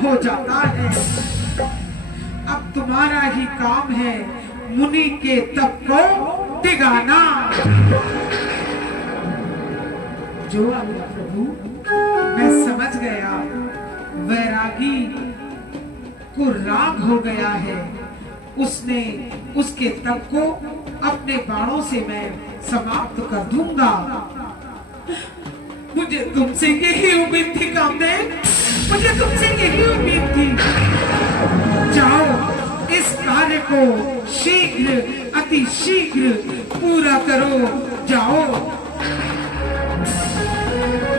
हो जाता है। अब तुम्हारा ही काम है मुनि के तप को टिगाना। जो आज्ञा प्रभु। मैं समझ गया, वैरागी को राग हो गया है। उसने उसके तप को अपने बाणों से मैं समाप्त कर दूंगा। मुझे तुमसे यही उम्मीद थी कामदेव, मुझे तुमसे यही उम्मीद थी। जाओ, इस कार्य को शीघ्र, अति शीघ्र पूरा करो। जाओ।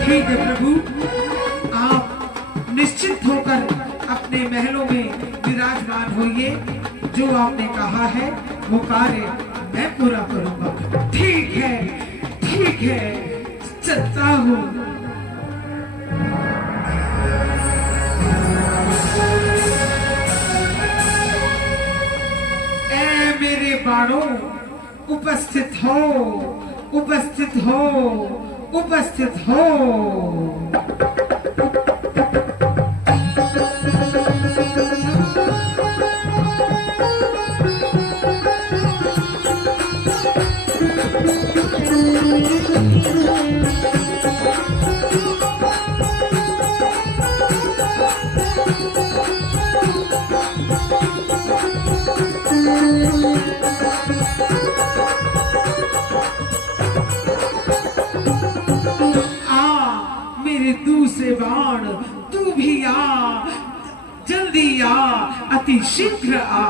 ठीक है प्रभु, आप निश्चित होकर अपने महलों में विराजमान होइए। जो आपने कहा है वो कार्य मैं पूरा करूंगा। ठीक है, ठीक है, चलता हूँ। ऐ मेरे बाणों, उपस्थित हो, उपस्थित हो, उपस्थित हो। दूसरे बाण, तू भी आ, जल्दी आ, अति शीघ्र आ।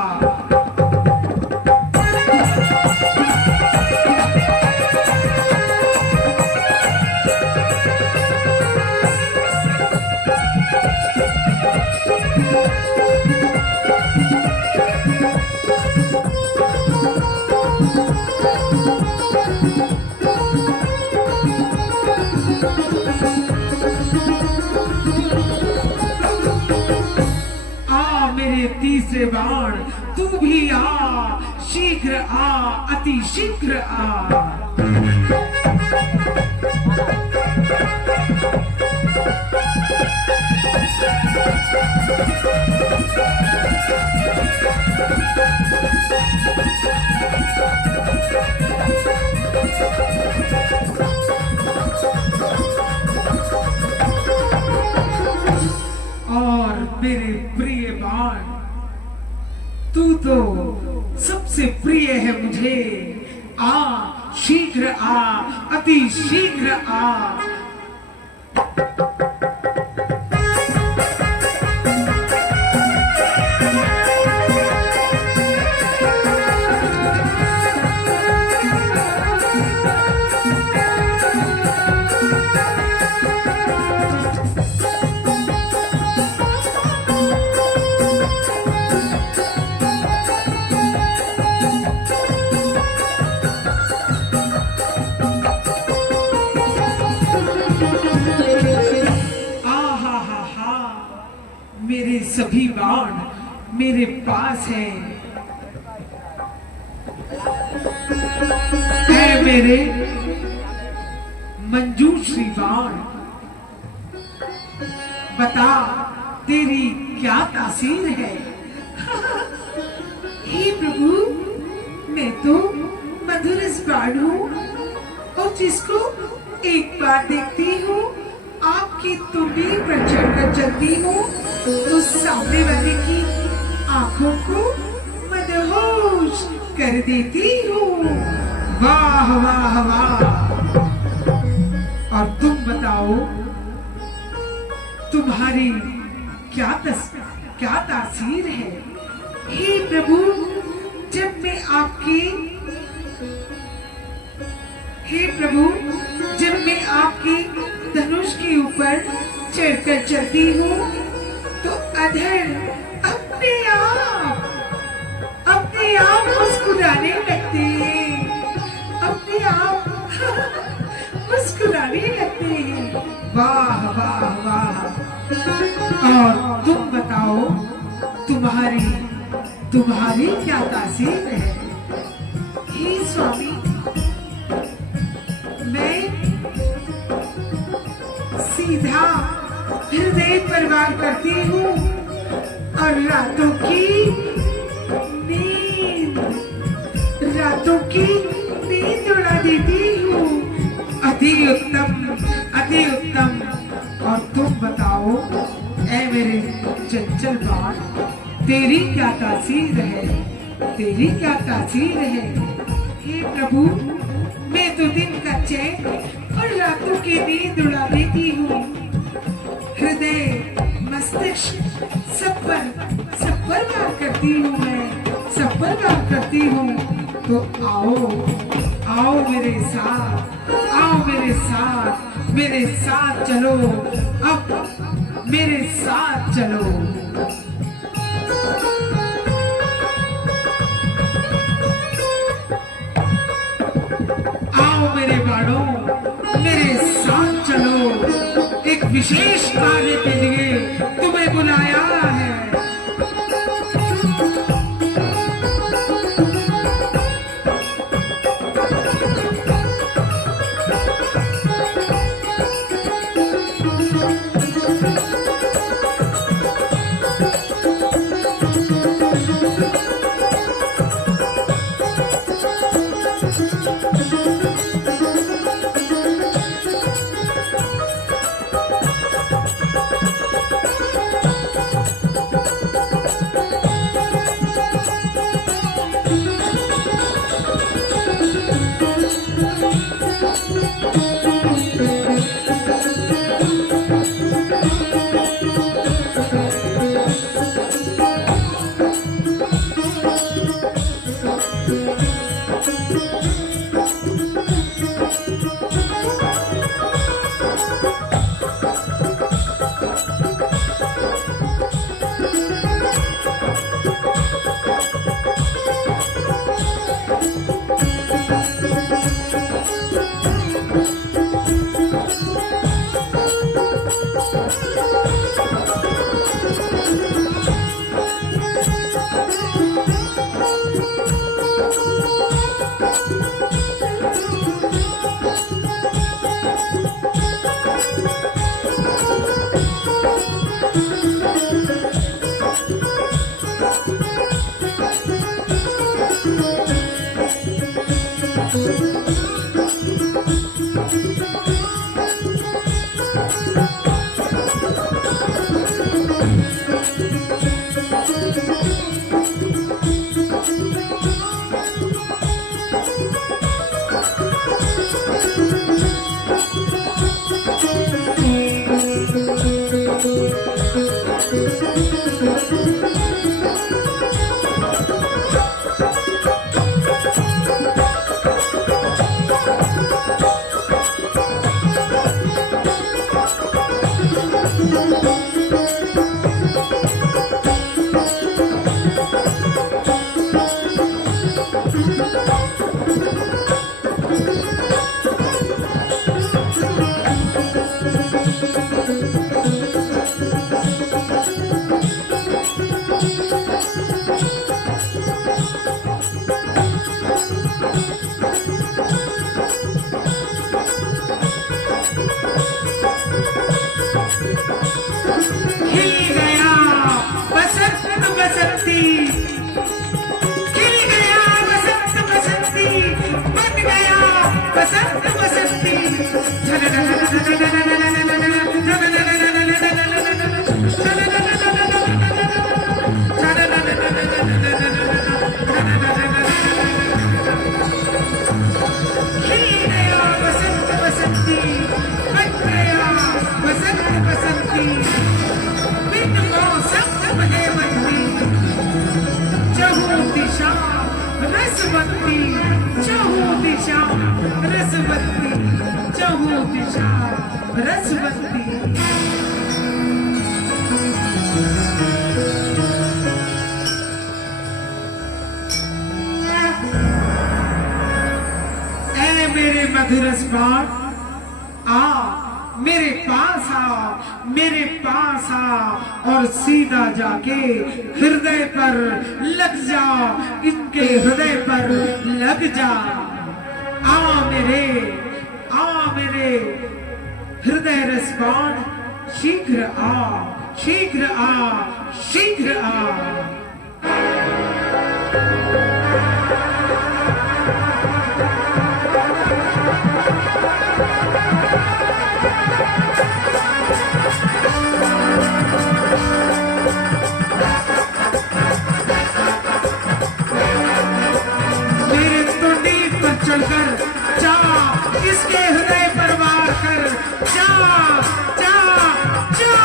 तीसरे बाण, तू भी आ, शीघ्र आ, अति शीघ्र आ। और मेरे प्रिय बाण, तू तो सबसे प्रिय है मुझे। आ, शीघ्र आ, अति शीघ्र आ। मेरे सभी बाण मेरे पास हैं। ऐ मेरे मंजूश्री बाण, बता तेरी क्या तासीर है। हे प्रभु, मैं तो मधुरस बाण हूँ और जिसको एक बार देखती हूँ आपकी तुंडी पर चढ़कर चलती हूँ तो सामने वाले की आंखों को मदहोश कर देती हूँ। वाह वाह वाह। और तुम बताओ, तुम्हारी क्या तासीर है। हे प्रभु, जब मैं आपके धनुष के ऊपर चढ़कर चलती हूँ तो अधर अपने आप मुस्कुराने लगते हैं, अपने आप मुस्कुराने लगते हैं। वाह वाह वाह। और तुम बताओ, तुम्हारी क्या तासीर है। हे स्वामी, मैं सीधा हृदय पर वार करती हूँ और रातों की नींद उड़ा देती हूँ। अति उत्तम, अति उत्तम। और तुम बताओ ऐ मेरे चंचल बाण, तेरी क्या तासीर है, तेरी क्या तासीर है। हे प्रभु, मैं तो दिन का चैन और रातों की नींद उड़ा देती हूँ। हृदय मस्तिष्क सब पर वार करती हूँ, मैं सब पर वार करती हूँ। तो आओ आओ मेरे साथ, आओ मेरे साथ, मेरे साथ चलो, अब मेरे साथ चलो। आओ मेरे बाणों, मेरे साथ चलो, एक विशेष कार्य के लिए तुम्हें बुलाया है। मेरे मधुरस बाण, आ मेरे पास आ, मेरे पास आ और सीधा जाके हृदय पर लग जा, इनके हृदय पर लग जा। आ मेरे हृदय रस बाण, शीघ्र आ, शीघ्र आ, शीघ्र आ। मेरे तुंडी पर चढ़कर जा, इसके हृदय पर वार कर, जा जा जा।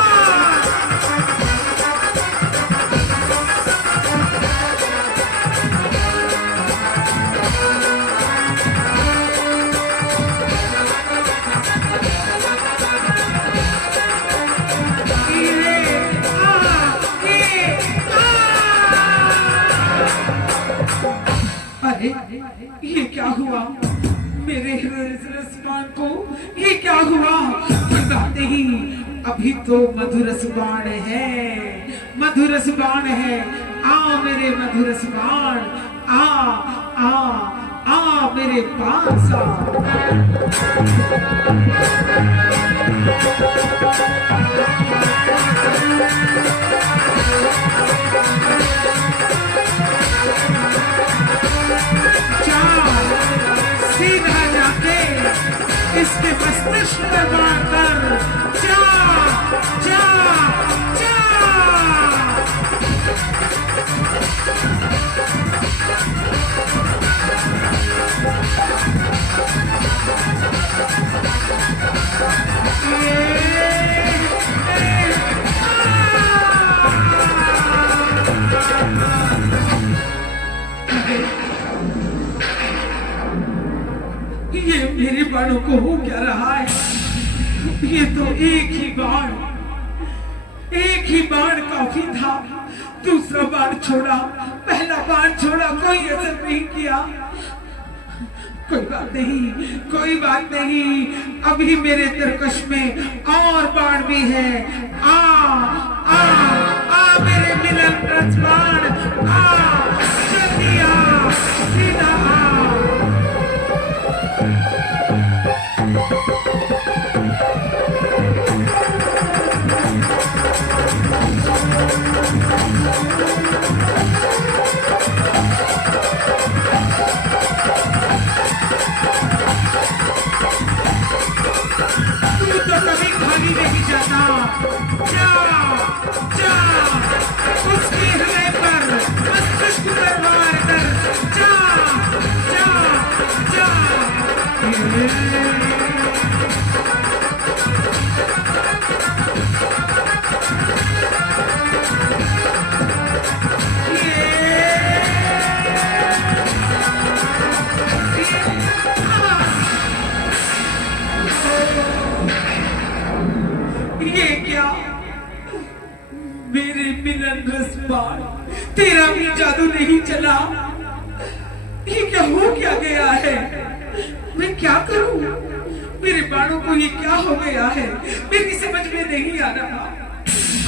अरे ये क्या हुआ मेरे रसमान को, ये क्या हुआ? बात नहीं, अभी तो मधुरस बाण है, मधुरस बाण है। आ मेरे मधुरस बाण, आ आ आ मेरे पास आ। सीधा जाके इसके मस्तिष्क पर वार कर, जा जा जा। ये मेरे बाणों को हो क्या रहा है? ये तो एक ही बाण काफी था। दूसरा बाण छोड़ा, पहला बाण छोड़ा, कोई असर नहीं किया। कोई बात नहीं, कोई बात नहीं, अभी मेरे तरकश में और बाण भी है। आ आ आ मेरे मिलन रस बाण, आ जल्दी आ, सीधा आ। तू तो कभी खाली नहीं जाता, जा जा उसके हृदय पर मस्तिष्क पर वार कर, जा जा जा। ये क्या मेरे मिलन रस बाण, तेरा भी जादू नहीं चला? ये क्या हो क्या गया है? मैं क्या करूं? मेरे बाणों को ये क्या हो गया है? मेरी समझ में नहीं आ रहा।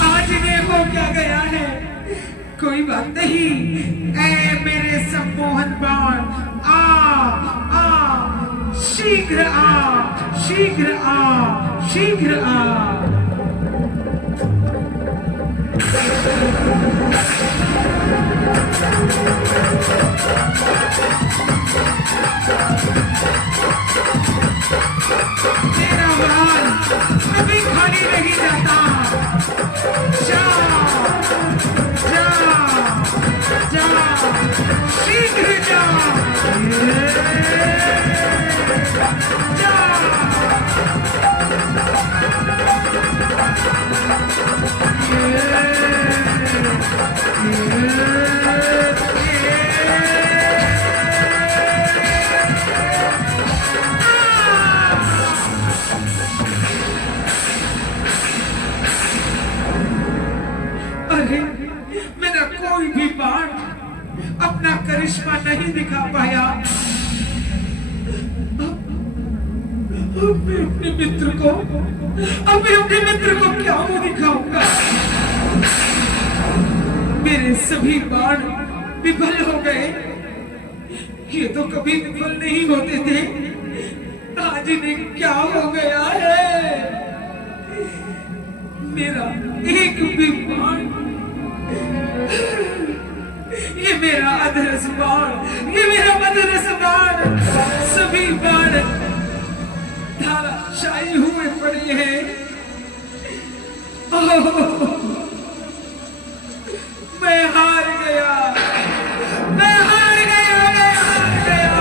आज इन्हें हो क्या गया है? कोई बात नहीं, ऐ मेरे सम्मोहन बाण, आ आ शीघ्र आ, शीघ्र आ, शीघ्र आ। तेरा बाण कभी खाली नहीं जाता। जा जा जा, शीघ्र जा जा। अरे मेरा कोई भी बाण अपना करिश्मा नहीं दिखा पाया। मैं अपने मित्र को क्या मुंह दिखाऊंगा? मेरे सभी बाण विफल हो गए। ये तो कभी विफल नहीं होते थे, आज इन्हें क्या हो गया है? मेरा एक भी बाण, ये मेरा अधरस बाण, ये मेरा मधुरस बाण, सभी बाण धाराशायी हुए पड़े हैं। मैं हार गया, मैं हार गया, मैं हार गया।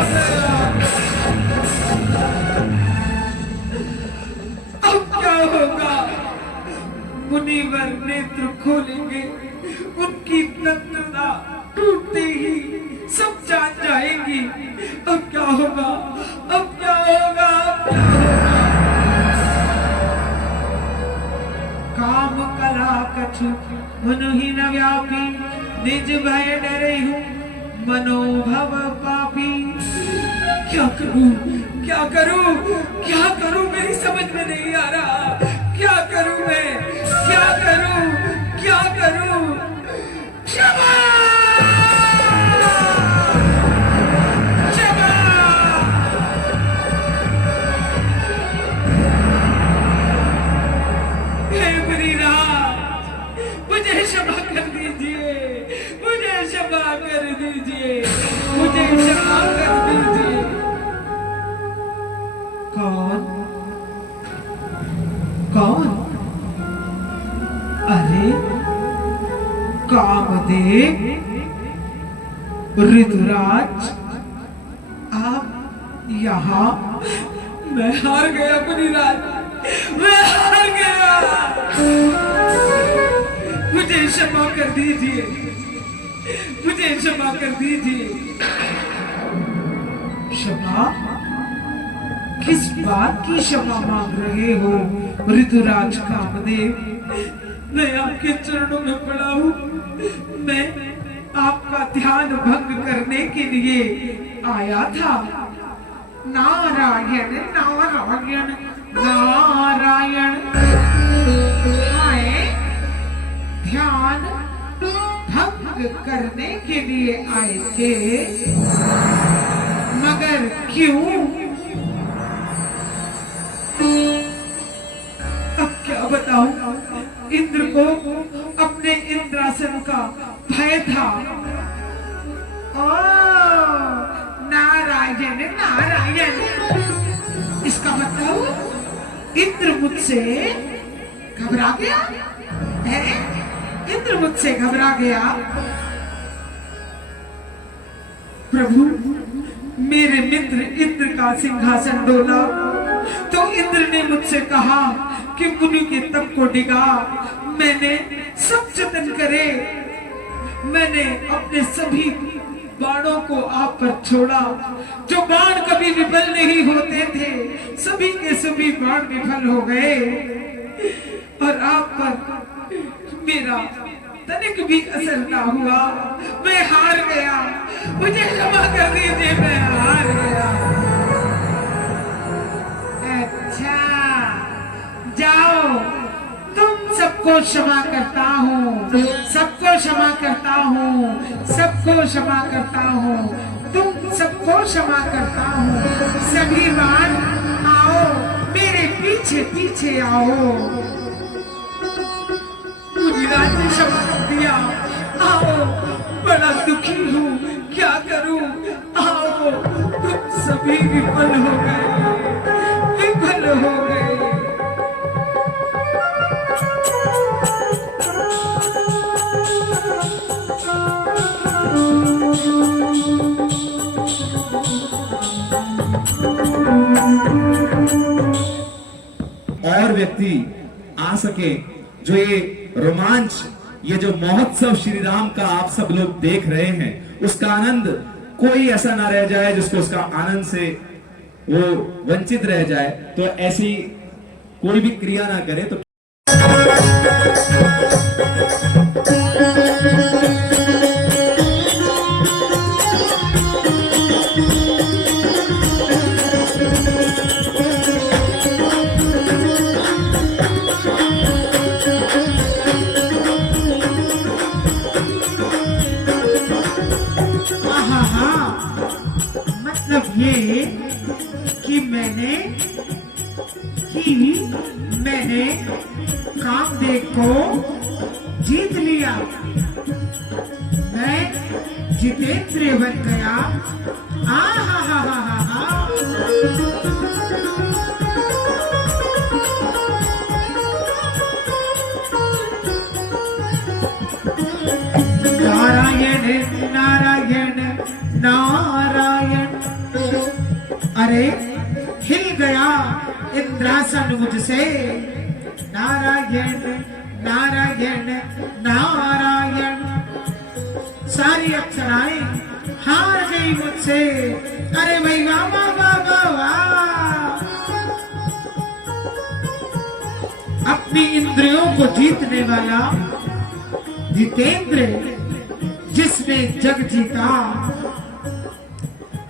अब क्या होगा? मुनिवर नेत्र खोलेंगे, उनकी तंत्रता टूटते ही सब जान जाएंगी। अब क्या होगा? अब क्या होगा? अब क्या होगा? काम कला कछु मनुहीन व्यापी, निज भय डरे हूँ मनोभव पापी। क्या करूं, क्या करूं, क्या करूं? मेरी समझ में नहीं आ रहा। क्या करूं मैं, क्या करूं, क्या करूं? क्षमा, क्षमा। हे मुनिराज, मुझे क्षमा कर दीजिए, मुझे क्षमा कर दीजिए, मुझे क्षमा कर दीजिए। कौन, कौन? अरे कामदेव, ऋतुराज, आप यहाँ? मैं हार गया मुनिराज, मैं हार गया। मुझे क्षमा कर दीजिए, मुझे क्षमा कर दीजिए। क्षमा? किस बात की क्षमा मांग रहे हो ऋतुराज कामदेव? मैं आपके चरणों में पड़ा हूँ। मैं आपका ध्यान भंग करने के लिए आया था। नारायण नारायण नारायण। आए ध्यान भंग करने के लिए आए थे, मगर क्यों? अब क्या बताऊं? इंद्र को अपने इंद्रासन का भय था। ओ नारायण नारायण, इसका मतलब इंद्र मुझसे घबरा गया है। इंद्र मुझसे घबरा गया। प्रभु, मेरे मित्र इंद्र का सिंहासन डोला तो इंद्र ने मुझसे कहा कि मुनि के तप को डिगा। मैंने सब जतन करे, मैंने अपने सभी बाणों को आप पर छोड़ा। जो बाण कभी विफल नहीं होते थे, सभी के सभी बाण विफल हो गए और आप पर मेरा तनिक भी असर ना हुआ। मैं हार गया, मुझे क्षमा कर दीजिए, मैं हार गया। अच्छा, जाओ, तुम सबको क्षमा करता हूँ, सबको क्षमा करता हूँ, सबको क्षमा करता हूँ, तुम सबको क्षमा करता हूँ। सभी बार आओ, मेरे पीछे पीछे आओ। मुनिराज ने क्षमा कर दिया। आओ, बड़ा दुखी हूँ, क्या करूँ? आओ, तुम सभी विफल हो गए, विफल हो गए। और व्यक्ति आ सके, जो ये रोमांच, ये जो महोत्सव श्री राम का आप सब लोग देख रहे हैं, उसका आनंद कोई ऐसा ना रह जाए जिसको उसका आनंद से वो वंचित रह जाए। तो ऐसी कोई भी क्रिया ना करे। तो मतलब ये कि मैंने कि मैंने कामदेव को जीत लिया, मैं जितेंद्रिय बन गया। आ हा हा हा हा हा। नारायण नारायण नारायण। अरे हिल गया इंद्रासन मुझसे। नारायण नारायण नारायण। सारी अप्सराएं हार गई मुझसे। अरे भाई वाह वाह वाह वाह वाह। अपनी इंद्रियों को जीतने वाला जितेंद्र, जिसने जग जीता,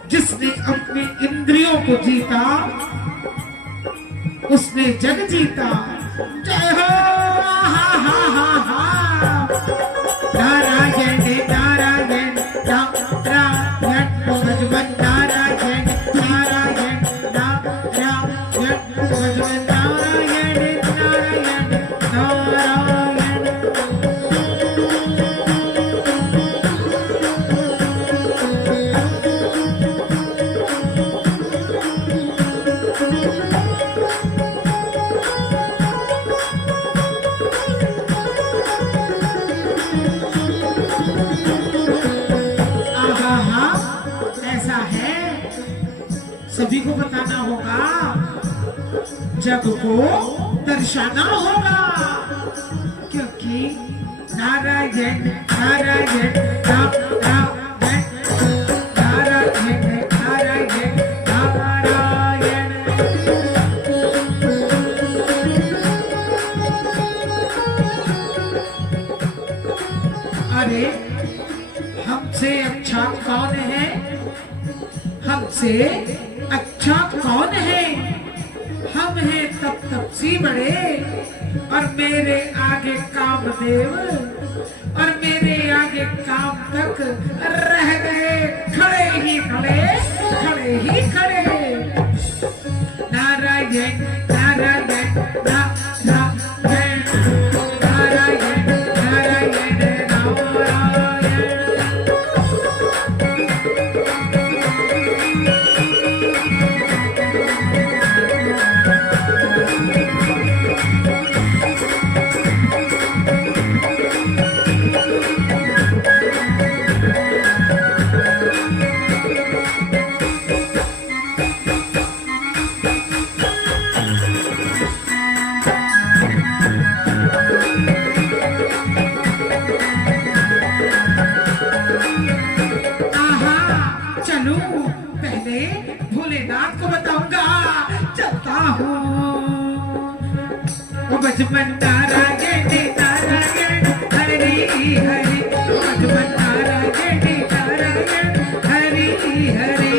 जिसने अपनी इंद्रियों को जीता, उसने जग जीता। जय हो हा हा हा हा। नारायण नारायण नारायण भगवान नारायण नारायण नारायण भगवान नारायण नारायण नारायण। सभी को बताना होगा, जग को दर्शाना होगा, क्योंकि नारायण नारायण नारायण नारायण नारायण नारायण। अरे हमसे अच्छा कौन है? हमसे अच्छा कौन है? हम हैं तप तपसी बड़े, और मेरे आगे कामदेव, और मेरे आगे काम तक रह गए खड़े ही खड़े, खड़े ही खड़े। नारायण नारायण नारायण नारायण नारायण नारायण। पहले भोलेनाथ को बताऊंगा, चलता हूँ। ओ बचपन नारायण नारायण हरि हरि, बचपन नारायण नारायण हरि हरि।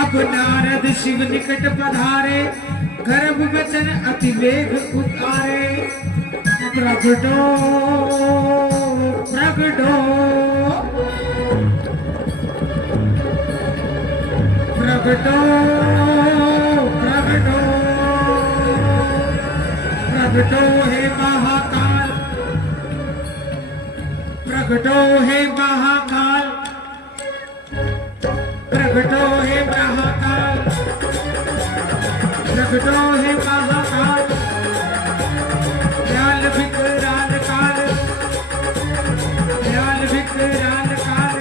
अब नारद शिव निकट पधारे, गर्भ वचन अति वेग उतारे। प्रगटो प्रगटो प्रगटो प्रगटो प्रगटो हे महाकाल, प्रगटो हे महाकाल, प्रगटो हे महाकाल, प्रगटो हे महाकाल। दयाल विकराल काल, दयाल विकराल काल।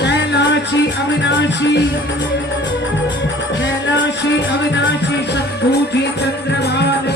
कैलाशी अविनाशी, कैलाशी अविनाशी शंभू जी चंद्रभान।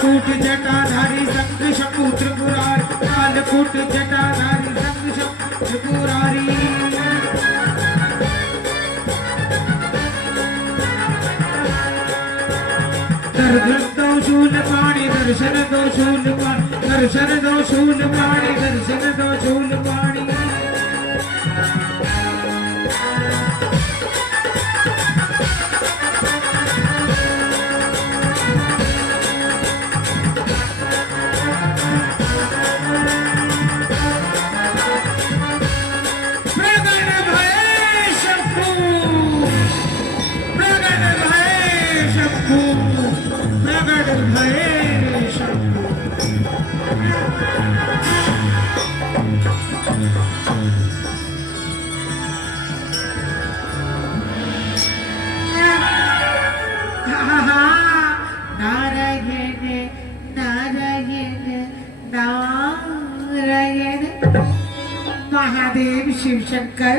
कालकूट जटाधारी शंख शंभु त्रिपुरारी, कालकूट जटाधारी शंख शंभु त्रिपुरारी। दर्शन दो शूलपाणि, दर्शन दो शूलपाणि, दर्शन दो शूलपाणि, दर्शन दो शूलपाणि। महादेव शिव शंकर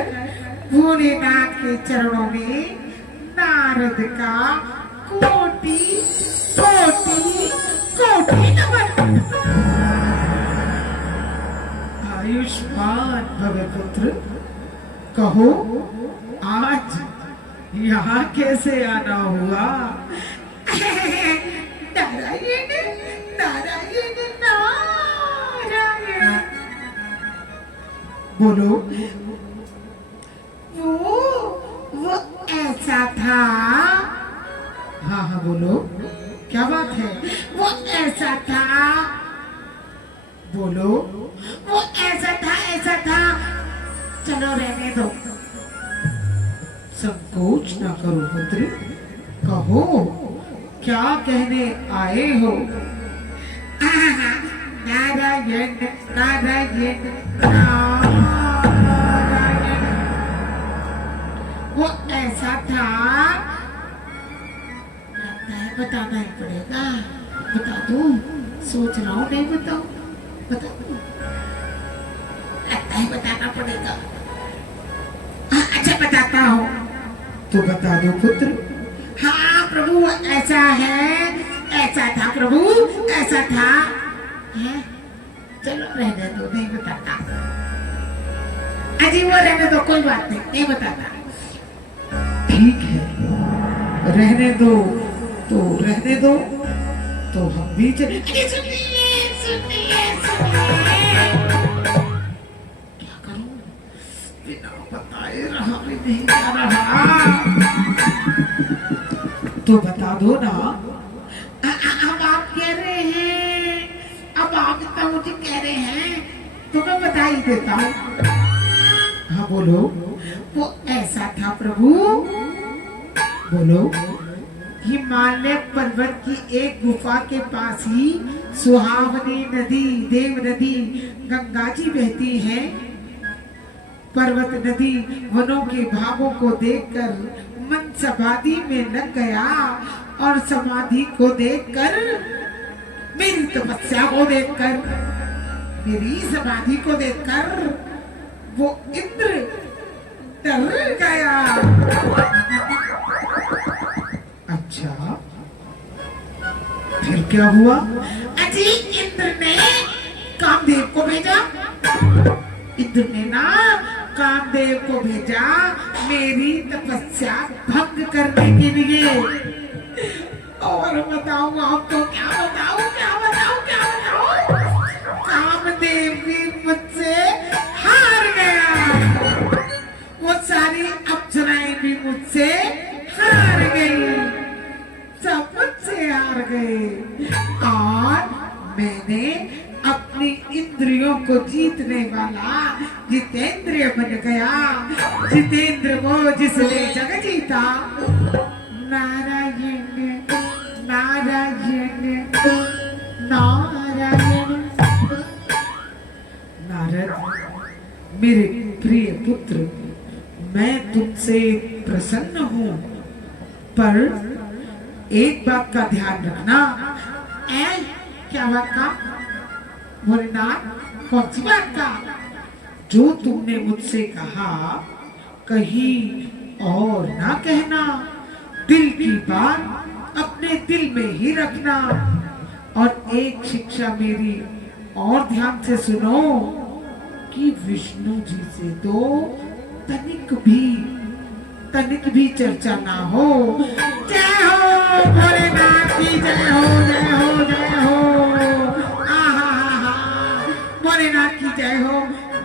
भोलेनाथ के चरणों में नारद का कोटि कोटि कोटि नमन। आयुष्मान भव पुत्र, कहो आज यहाँ कैसे आना हुआ? नारायण नारायण नारायण। बोलो। वो ऐसा था। हाँ हाँ बोलो, क्या बात है? वो ऐसा था। बोलो। वो ऐसा था, ऐसा था। चलो रहने दो, संकोच ना करो पुत्र, कहो क्या कहने आए हो? नारायण नारायण नारायण। वो ऐसा था, लगता है बताना ही पड़ेगा। बता दूं? सोच रहा हूँ, नहीं बताऊं? बता दूं? लगता है बताना पड़ेगा। अच्छा बताता हूँ। तो बता दो पुत्र। हाँ प्रभु, ऐसा है, ऐसा था प्रभु, ऐसा था। है? चलो रहने दो, नहीं बताता। अजी वो रहने दो, कोई बात नहीं, नहीं बताता। ठीक है, रहने दो तो रहने दो, तो हम भी चले। सुनिए सुनिए सुनिए, क्या करूं? बिना बताए रहा भी नहीं जा रहा। तो बता दो ना। अब आप कह रहे हैं, अब आप इतना मुझे कह रहे हैं तो मैं बता ही देता हूँ। हाँ बोलो। वो ऐसा था प्रभु। बोलो। हिमालय पर्वत की एक गुफा के पास ही सुहावनी नदी, देव नदी गंगा जी बहती है। पर्वत नदी वनों के भावों को देखकर मन समाधि में लग गया, और समाधि को देखकर, मेरी तपस्या को देखकर, मेरी समाधि को देखकर वो इंद्र डर गया। अच्छा, फिर क्या हुआ? अजी इंद्र ने कामदेव को भेजा। इंद्र ने ना कामदेव को भेजा मेरी तपस्या भंग करने के लिए। और बताऊं आपको, क्या बताऊं, क्या बताऊं, क्या बताऊं? कामदेव भी मुझसे हार गया। वो सारी अप्सराएं भी मुझसे हार गई, सब मुझसे हार गए। और मैंने अपनी इंद्रियों को जीतने वाला जितेंद्रिय बन गया। जितेंद्र वो जिसने जग जीता। नारायण नारायण नारायण। नारद, मेरे प्रिय पुत्र, मैं तुमसे प्रसन्न हूँ, पर एक बात का ध्यान रखना। क्या बात का? भोलेनाथ, कौन सी बात का? जो तुमने मुझसे कहा कहीं और ना कहना। दिल की बात अपने दिल में ही रखना। और एक शिक्षा मेरी और ध्यान से सुनो कि विष्णु जी से तो तनिक भी चर्चा ना हो। जय हो भोलेनाथ की, जय हो जय हो जय हो। आहा भोलेनाथ की जय हो।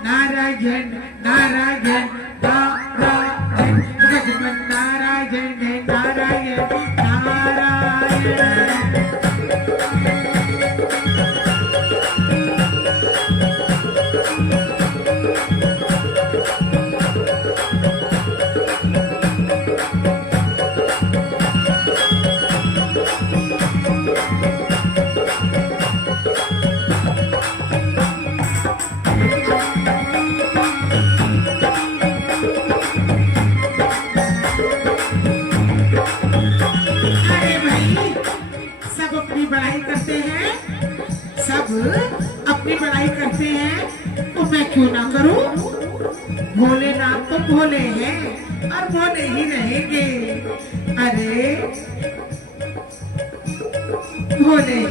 नारायण नारायण नारायण गजमन नारायण नारायण नारायण। बड़ाई करते हैं, सब अपनी बड़ाई करते हैं, तो मैं क्यों ना करूं। भोलेनाथ तो भोले हैं और भोले ही रहेंगे। अरे भोले